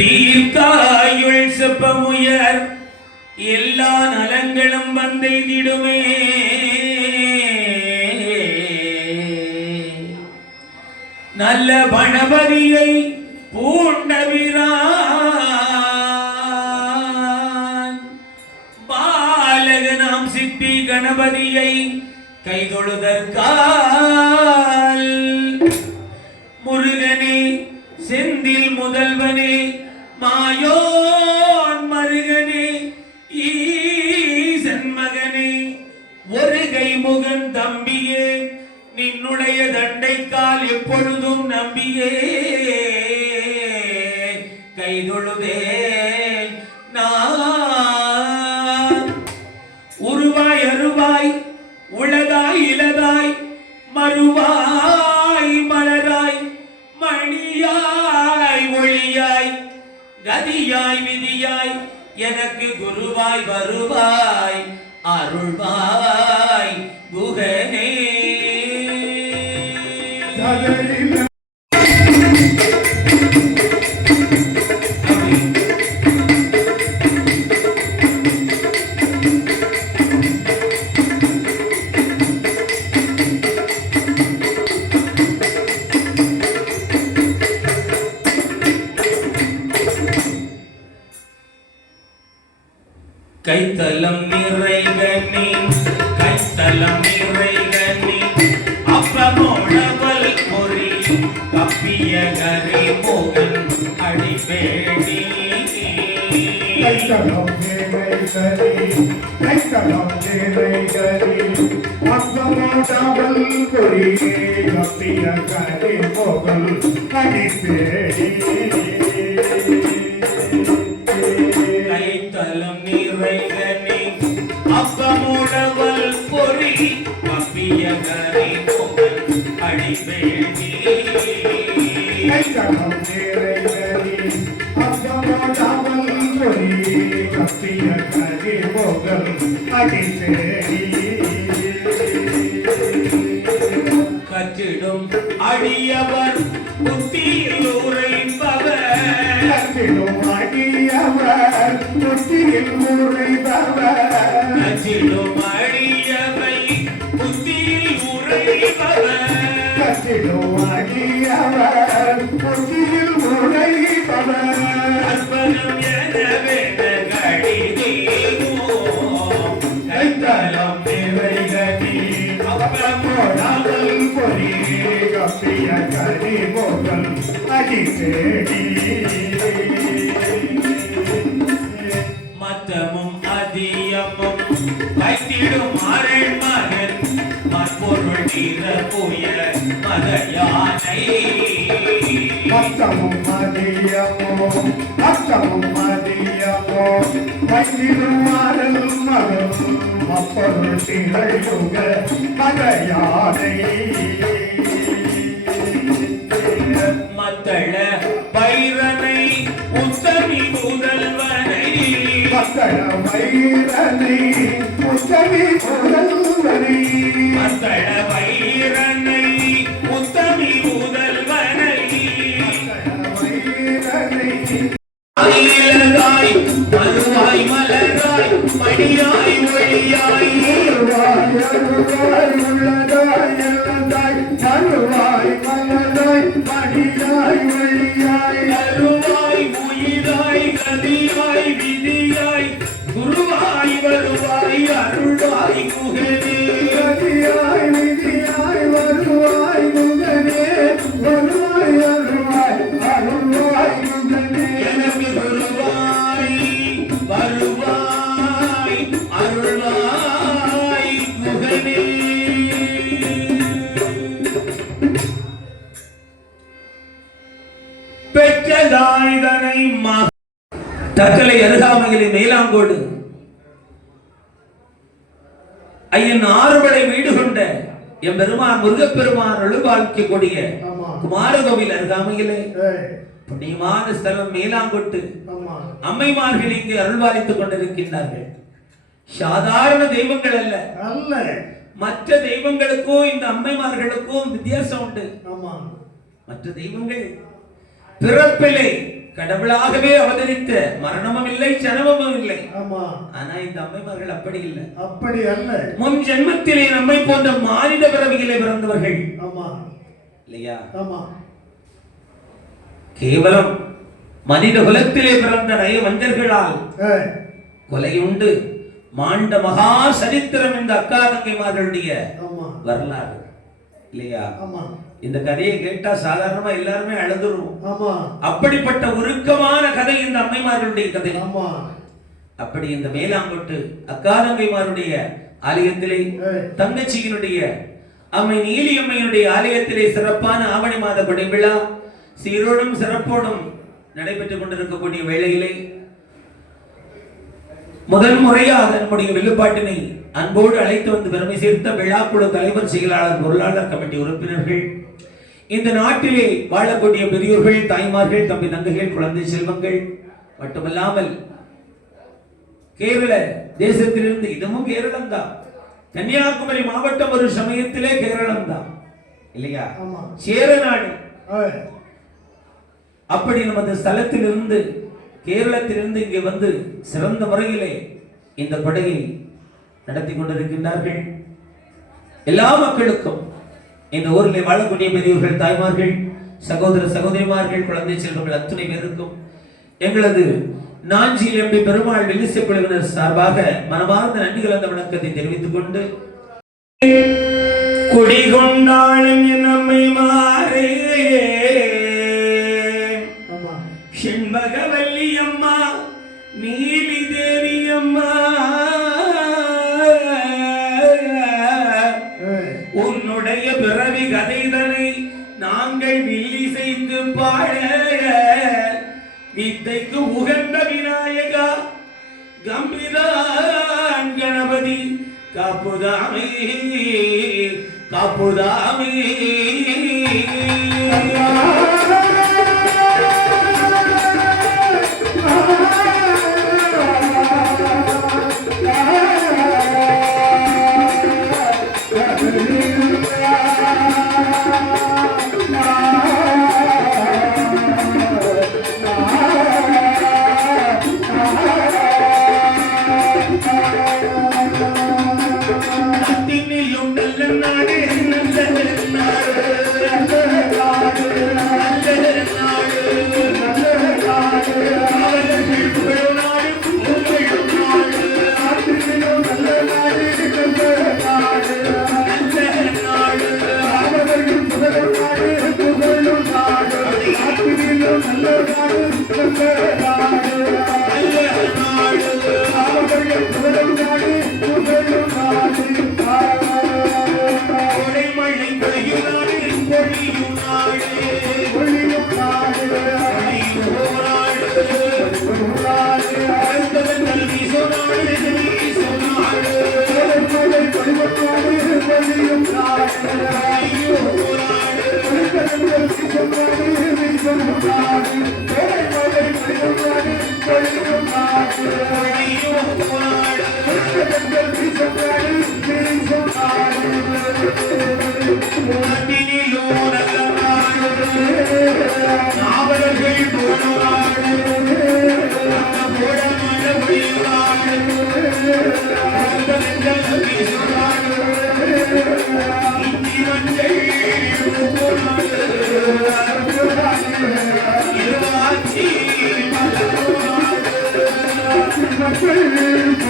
தீர்க்காயுள் செப்பமுயர் எல்லா நலங்களும் வந்தெய்திடுமே. நல்ல பணபதியை பூண்டவிரான் பாலகனாம் சித்தி கணபதியை கைதொழுதற்கால் முருகனே செந்தில் முதல்வனே மாயோன் மருகனே ஈசன் மகனே ஒரு கைமுகன் தம்பியே நின்னுடைய தண்டைக்கால் எப்பொழுதும் நம்பியே கைதொழுதே நான். உருவாய் அருவாய் உளதாய் இலதாய் மறுவாய் மலராய் மணியாய் ஒளியாய் கதியாய் விதியாய் எனக்கு குருவாய் வருவாய் அருள்வாய் குகனே. கைத்தலம் நிறைகனி கைத்தலம் நிறைகனி அப்பமோடவல் பொறி கப்பிய கரி மோகன் அடிபேடி. கைத்தலம் நிறைகனி கைத்தலம் நிறைகனி அப்பமோடவல் பொறி கப்பிய கரி மோகன் அடிபேடி. கைத்தலம் நிறைகனி அப்பமுடவல் பொறி கப்பிய கரி மோகன் அடிபேடி. கைத்தலம் நிறைகனி அப்பமோடவல் பொறி கப்பிய கரி மோகன் அடிபேடி. கற்றிடும் அடியவர் புத்தியில் உரைப்பவர் கற்றிடும் அடியவர் புத்தியில் உரைப்பவர் கற்றிடும் அடியவை புத்தியில் உரைப்பவர் கற்றிடும் அடியவர் புத்தியில் உரைப்பவர் அற்புதம் எனவே கடிதேனோ கைத்தலம் நிறைகனி அப்பமோடவல் பொறி கப்பிய கரி மோகன் அடிபேடி. மத்தமும் அதியமும் வைத்திடும் அருள் மகன் மற்பொருள் நீர புய மத யானை. மத்தமும் மதியமோ வைத்திருமாறல் மகன் அப்பொருள் திகழ்யுக மதையானை. மத்தள பைரனை உத்தமி முதல்வனை மத்தள வைரனை உத்தமி முதல்வனை மத்தள வைரனை உத்தமி முதல்வனை இலதாய் மறுவாய் மலராய் மணியாய் ஒளியாய் உள்ளதாய் உள்ளதாய் மறுவாய் மலராய் மணியாய் ஒளியாய் அருவாய் உயிராய் கதியாய் விதியாய் குருவாய் வருவாய் அருள்வாய் குகனே. கதியாய் விதியாய் வருவாய் குகனே வருவாய் அருள்வாய் அருள்வாய் குகனே. எனக்கு குருவாய் வருவாய் அருள்வாய் குகனே. பெற்றதாய்தனை தக்கலை அருகாமையிலே மேலாங்கோடு ஐயன் ஆறுபடை வீடு கொண்ட என் பெருமான் முருகப்பெருமான் அழுவாழ்க்கக்கூடிய குமாரகோவில் அருகாமையிலே புண்ணியமான ஸ்தலம் மேலாங்கொட்டு அம்மைமார்கள் இங்கு அருள்வாளித்துக் கொண்டிருக்கின்றார்கள். சாதாரண தெய்வங்கள் அல்ல, மற்ற தெய்வங்களுக்கும் இந்த அம்மைமார்களுக்கும் வித்தியாசம் உண்டு. மற்ற தெய்வங்கள் பிறப்பிலே கடவுளாகவே அவதரித்த மரணமும் இல்லை ஜனனமும் இல்லை. ஆமா. ஆனா இந்த அம்மைமார்கள் அப்படி இல்லை. அப்படி அல்ல. முன் ஜென்மத்திலே நம்மை போன்ற மானிட பிறவியிலே பிறந்தவர்கள். ஆமா. இல்லையா? ஆமா. கேவலம் மனித குலத்திலே பிறந்த நய வஞ்சர்களால் கொலையுண்டு மாண்ட மகா சரித்திரம் இந்த அக்கா தங்கைமார்களுடைய வரலாறு. இல்லையா? இந்த கதையை கேட்டா சாதாரணமா எல்லாருமே அழுதுரும். அப்படிப்பட்ட உருக்கமான கதை இந்த அம்மைமார்களுடைய கதை. அப்படி இந்த மேலாங்கொட்டு அக்கா தங்கைமாருடைய ஆலயத்திலே தங்கச்சியினுடைய அம்மை நீலியம்மையினுடைய ஆலயத்திலே சிறப்பான ஆவணி மாத கொடை விழா சீரோடும் சிறப்போடும் நடைபெற்றுக் கொண்டிருக்கக்கூடிய வேளையிலே முதல் முறையாக நம்முடைய வில்லுப்பாட்டினை அன்போடு அழைத்து வந்து பெருமை சேர்த்த விழாக்குழு தலைவர், செயலாளர், பொருளாளர், கமிட்டி உறுப்பினர்கள், இந்த நாட்டிலே வாழக்கூடிய பெரியோர்கள், தாய்மார்கள், தம்பி தங்கைகள், குழந்தை செல்வங்கள் மட்டுமல்லாமல் கேரள தேசத்திலிருந்து, இதுவும் கேரளம் தான், கன்னியாகுமரி மாவட்டம் ஒரு சமயத்திலே கேரளம் தான் இல்லையா, சேரநாடு. அப்படி நமது ஸ்தலத்திலிருந்து கேரளத்திலிருந்து இங்கே வந்து சிறந்த முறையிலே இந்த கொடையை நடத்தி கொண்டிருக்கின்றார்கள். எல்லா மக்களுக்கும், இந்த ஊரில் வாழக்கூடிய பெரியவர்கள், தாய்மார்கள், சகோதர சகோதரிமார்கள், குழந்தை செல்வங்கள் அத்துணை பேருக்கும் எங்களது நாஞ்சில் எம்பி பெருமாள் வெளிசை குழுவினர் சார்பாக மனமார்ந்த நன்றி கலந்த வணக்கத்தை தெரிவித்துக் கொண்டு, குடிகொண்டாளும் நம்மை மாறே செண்பகவல்லி அம்மா, நீலி தேவி அம்மா, உன்னுடைய பிறவி கதைதனை நாங்கள் வில்லிசைத்து பாட, வித்தைக்கு உகந்த விநாயகா கம்பிரான் கணபதி காப்புதாமே காப்புதாமே. Thank you.